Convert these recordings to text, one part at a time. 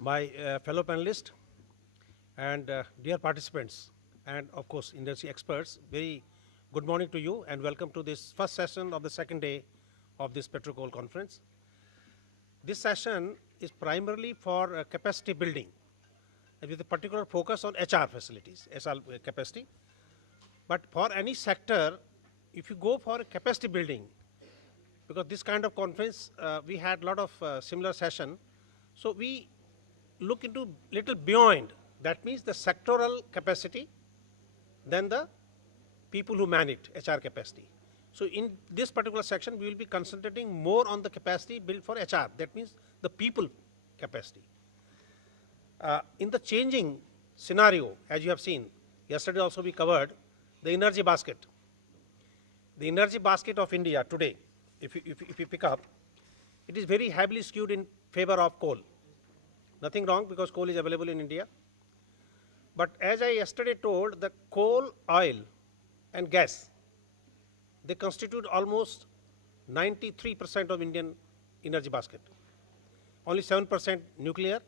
My fellow panelists and dear participants, and of course industry experts, very good morning to you and welcome to this first session of the second day of this PetroCoal conference. This session is primarily for capacity building with a particular focus on HR facilities, SR capacity. But for any sector, if you go for capacity building, because this kind of conference, we had a lot of similar session, so we look into little beyond. That means the sectoral capacity, then the people who manage HR capacity. So in this particular section, we will be concentrating more on the capacity built for HR. That means the people capacity. In the changing scenario, as you have seen, yesterday also we covered the energy basket. The energy basket of India today, if you pick up, it is very heavily skewed in favor of coal. Nothing wrong because coal is available in India. But as I yesterday told, the coal, oil and gas, they constitute almost 93% of Indian energy basket. Only 7% nuclear,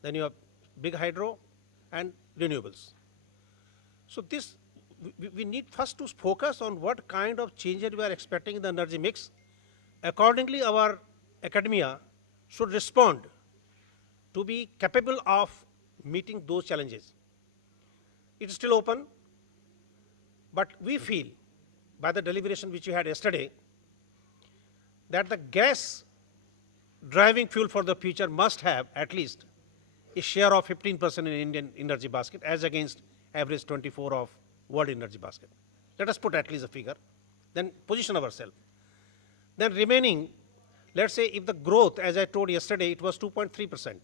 then you have big hydro and renewables. So this, we need first to focus on what kind of changes we are expecting in the energy mix. Accordingly, our academia should respond to be capable of meeting those challenges. It is still open, but we feel by the deliberation which we had yesterday that the gas driving fuel for the future must have at least a share of 15% in Indian energy basket as against average 24 of world energy basket. Let us put at least a figure, then position ourselves. Then remaining, let's say if the growth, as I told yesterday, it was 2.3%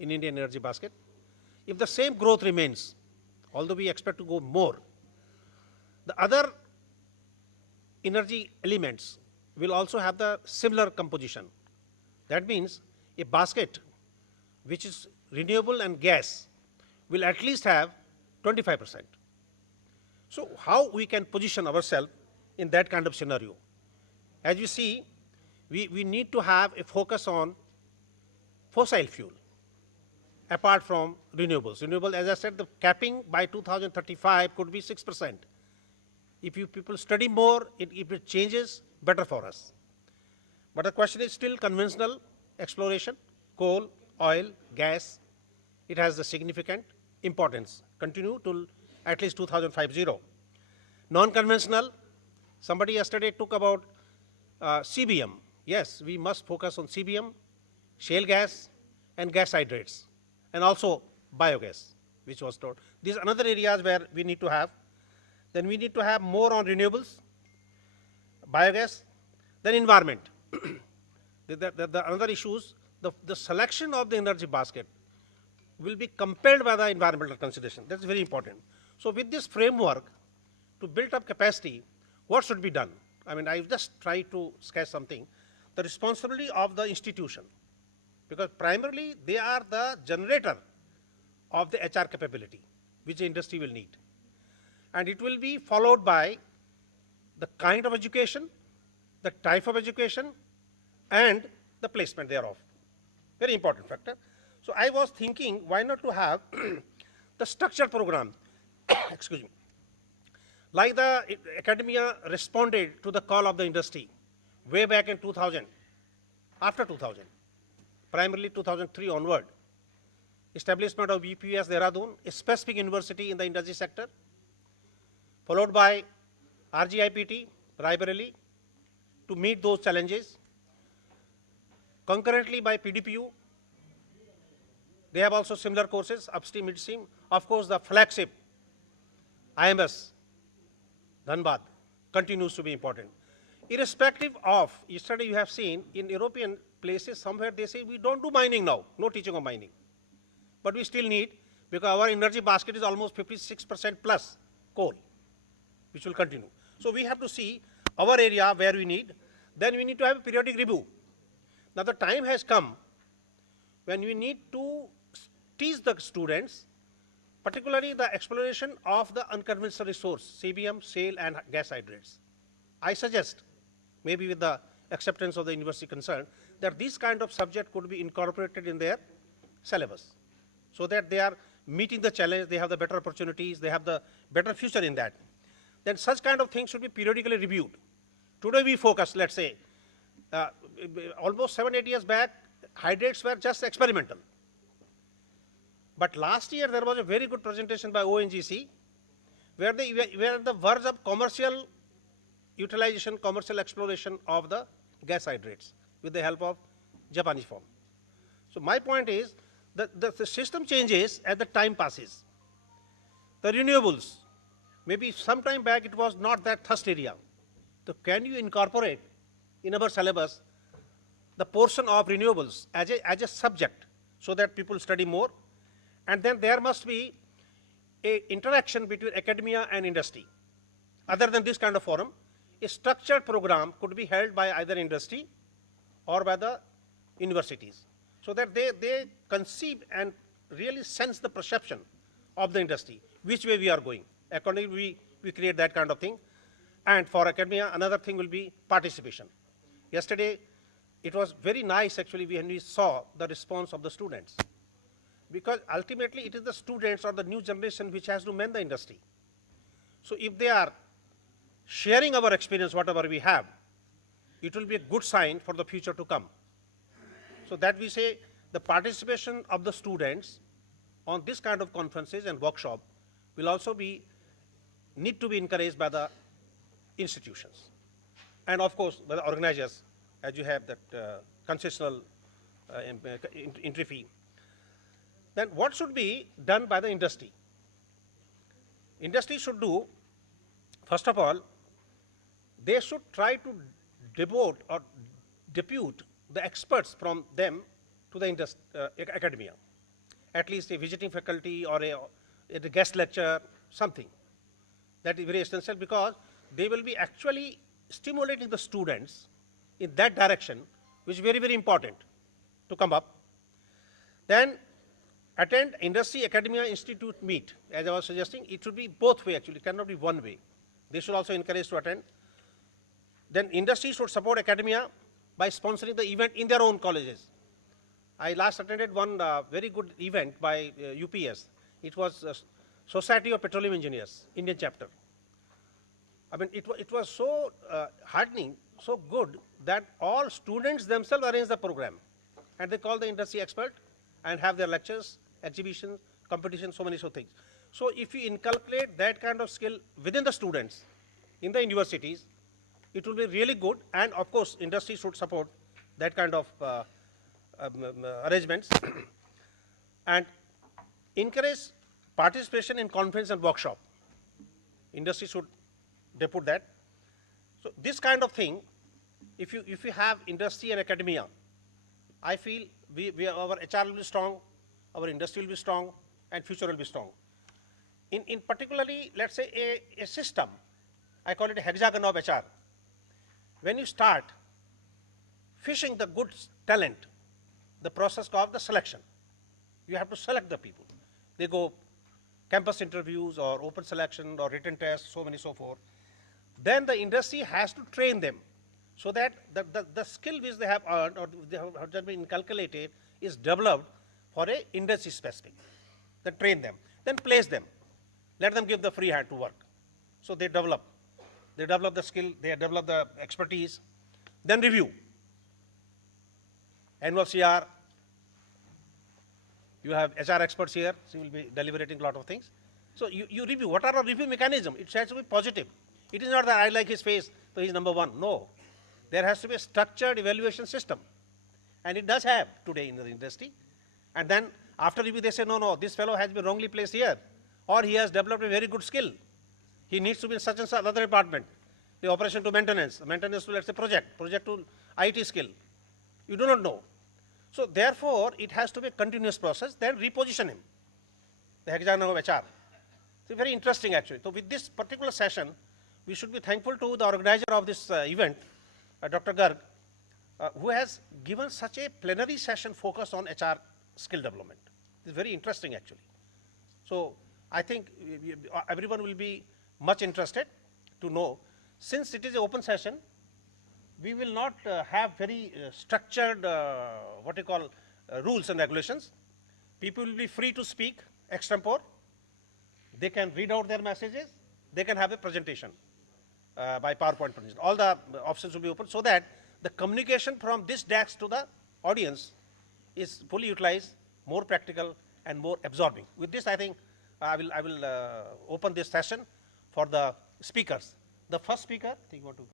in Indian energy basket. If the same growth remains, although we expect to go more, the other energy elements will also have the similar composition. That means a basket which is renewable and gas will at least have 25%. So how we can position ourselves in that kind of scenario? As you see, we need to have a focus on fossil fuel apart from renewables. Renewable, as I said, the capping by 2035 could be 6%. If you people study more, if it changes, better for us. But the question is still conventional exploration, coal, oil, gas. It has a significant importance, continue till at least 2050. Non-conventional, somebody yesterday took about CBM. Yes, we must focus on CBM, shale gas, and gas hydrates, and also biogas, which was told. These are another areas where we need to have. Then we need to have more on renewables, biogas, then environment. the other issues, the selection of the energy basket will be compelled by the environmental consideration. That's very important. So with this framework, to build up capacity, what should be done? I mean, I just try to sketch something. The responsibility of the institution, because primarily they are the generator of the HR capability, which the industry will need. And it will be followed by the kind of education, the type of education, and the placement thereof. Very important factor. So I was thinking, why not to have the structured program, excuse me, like the academia responded to the call of the industry way back in 2000, after 2000, primarily 2003 onward. Establishment of VPS Dehradun, a specific university in the energy sector, followed by RGIPT, Raebareli, to meet those challenges. Concurrently by PDPU, they have also similar courses, upstream, midstream. Of course, the flagship, IMS, Dhanbad, continues to be important. Irrespective of, yesterday you have seen, in European places, somewhere they say, we don't do mining now, no teaching of mining. But we still need, because our energy basket is almost 56% plus coal, which will continue. So we have to see our area where we need, then we need to have a periodic review. Now the time has come when we need to teach the students, particularly the exploration of the unconventional resource, CBM, shale and gas hydrates. I suggest, maybe with the acceptance of the university concerned, that this kind of subject could be incorporated in their syllabus, so that they are meeting the challenge, they have the better opportunities, they have the better future in that. Then such kind of things should be periodically reviewed. Today we focus, let's say, almost 7, 8 years back, hydrates were just experimental. But last year there was a very good presentation by ONGC, where they were at the verge of commercial utilization, commercial exploration of the gas hydrates with the help of Japanese firm. So my point is that the system changes as the time passes. The renewables, maybe some time back it was not that thrust area. So can you incorporate in our syllabus the portion of renewables as a subject so that people study more? And then there must be a interaction between academia and industry. Other than this kind of forum, a structured program could be held by either industry or by the universities, so that they conceive and really sense the perception of the industry, which way we are going. Accordingly, we create that kind of thing. And for academia, another thing will be participation. Yesterday, it was very nice actually when we saw the response of the students, because ultimately it is the students or the new generation which has to mend the industry. So if they are sharing our experience, whatever we have, it will be a good sign for the future to come. So that we say the participation of the students on this kind of conferences and workshop will also need to be encouraged by the institutions. And of course, by the organizers, as you have that concessional entry fee. Then what should be done by the industry? Industry should do, first of all, they should try to devote or depute the experts from them to the academia. At least a visiting faculty or a guest lecture, something. That is very essential, because they will be actually stimulating the students in that direction, which is very, very important to come up. Then attend industry academia institute meet. As I was suggesting, it should be both way actually, it cannot be one way. They should also encourage to attend. Then industry should support academia by sponsoring the event in their own colleges. I last attended one very good event by UPS. It was Society of Petroleum Engineers, Indian chapter. I mean, it was so heartening, so good, that all students themselves arrange the program. And they call the industry expert and have their lectures, exhibitions, competitions, so many things. So if you inculcate that kind of skill within the students in the universities, it will be really good. And of course, industry should support that kind of arrangements and encourage participation in conference and workshop. Industry should depute that. So this kind of thing, if you have industry and academia, I feel our HR will be strong, our industry will be strong, and future will be strong. In particularly, let's say a system, I call it a hexagon of HR. When you start fishing the good talent, the process of the selection, you have to select the people. They go campus interviews or open selection or written tests, so many so forth. Then the industry has to train them, so that the skill which they have earned or they have been inculcated is developed for a industry specific. Then train them, then place them, let them give the free hand to work. So they develop the skill, they develop the expertise, then review. Annual CR, you have HR experts here, so you will be deliberating a lot of things. So you review. What are our review mechanism? It has to be positive. It is not that I like his face, so he's number one. No. There has to be a structured evaluation system. And it does have today in the industry. And then after review, they say, no, this fellow has been wrongly placed here, or he has developed a very good skill. He needs to be in such and such other department. The operation to maintenance to, let's say, project to IT skill. You do not know. So therefore, it has to be a continuous process, then reposition him, the hexagon of HR. It's very interesting actually. So with this particular session, we should be thankful to the organizer of this event, Dr. Garg, who has given such a plenary session focused on HR skill development. It's very interesting actually. So I think everyone will be much interested to know. Since it is an open session, we will not have very structured, rules and regulations. People will be free to speak extempore. They can read out their messages. They can have a presentation by PowerPoint presentation. All the options will be open so that the communication from this desk to the audience is fully utilized, more practical, and more absorbing. With this, I think I will open this session for the speakers. The first speaker, I think you want to.